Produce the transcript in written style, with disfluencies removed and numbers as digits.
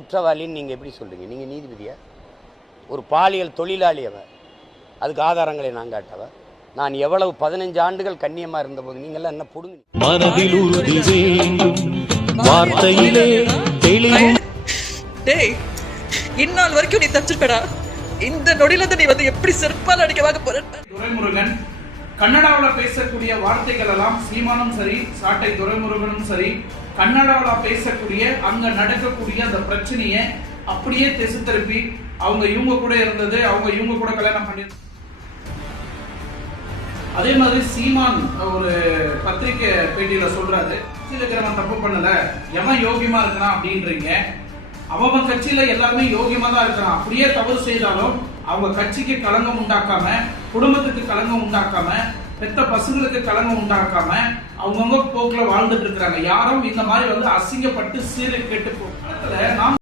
குற்றவாளின்னு நீங்கள் எப்படி சொல்கிறீங்க? நீங்கள் நீதிபதியா? ஒரு பாலியல் தொழிலாளி அவ, அதுக்கு ஆதாரங்களை நான் காட்டவ? நான் எவ்வளவு 15 ஆண்டுகள் கண்ணியமாக இருந்தபோது நீங்கள்லாம் என்ன புடுங்க? மனதில் உறுதி வேண்டும், வார்த்தையிலே தெளிவும். டேய், இந்நாள் வரைக்கும் நீ தப்பிச்சிருப்படா. இந்த நொடியில நீ வந்து எப்படி செருப்பால் அடிக்க வாங்க போற? துரைமுருகன் கன்னடாவில் பேசக்கூடிய வார்த்தைகள் எல்லாம் சீமானும் சரி, சாட்டை துரைமுருகனும் சரி, கன்னடாவில் பேசக்கூடிய அங்க நடக்கக்கூடிய அந்த பிரச்சனையை அப்படியே திசை திருப்பி அவங்க இவங்க கூட இருந்தது, அவங்க இவங்க கூட கல்யாணம் பண்ணி. அதே மாதிரி சீமான் ஒரு பத்திரிகை பேட்டியில சொல்றாரு, இருக்கிறவன் தப்பு பண்ணல, எவன் யோகியமா இருக்கிறான் அப்படின்றீங்க. அவன் கட்சியில எல்லாருமே யோகியமா தான் இருக்கிறான். அப்படியே தவறு செய்தாலும் அவங்க கட்சிக்கு களங்கம் உண்டாக்காம, குடும்பத்துக்கு களங்கம் உண்டாக்காம, பெத்த பசங்களுக்கு களங்கம் உண்டாக்காம அவங்கவுங்க போக்குல வாழ்ந்துட்டு இருக்கிறாங்க. யாரும் இந்த மாதிரி வந்து அசிங்கப்பட்டு சீரை கேட்டு போகிறதுல நாம்